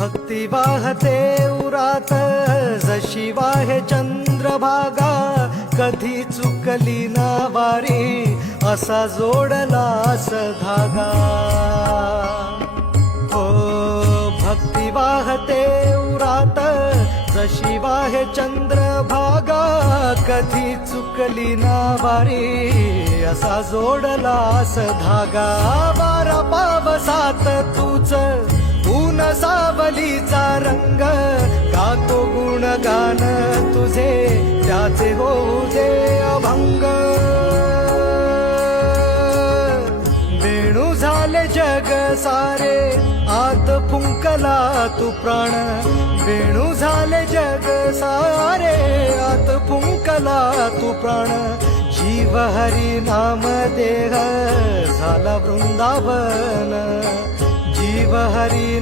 भक्ती वाहते उरात जशी वाहे चंद्रभागा, कधी चुकली ना वारी असा जोडलास धागा. हो भक्ती वाहते उरात जशी वाहे चंद्रभागा, कधी चुकली ना वारी असा जोडलास धागा. वारा पावसात तूच ऊन सावलीचा रंग, गातो गुणगान तुझे त्याचे होऊ दे अभंग. वेणू झाले जग सारे आत फुंकला तू प्राण, वेणू झाले जग सारे आत फुंकला तू प्राण. जीव हरी नाम देह झाला वृंदावन, जीव हरी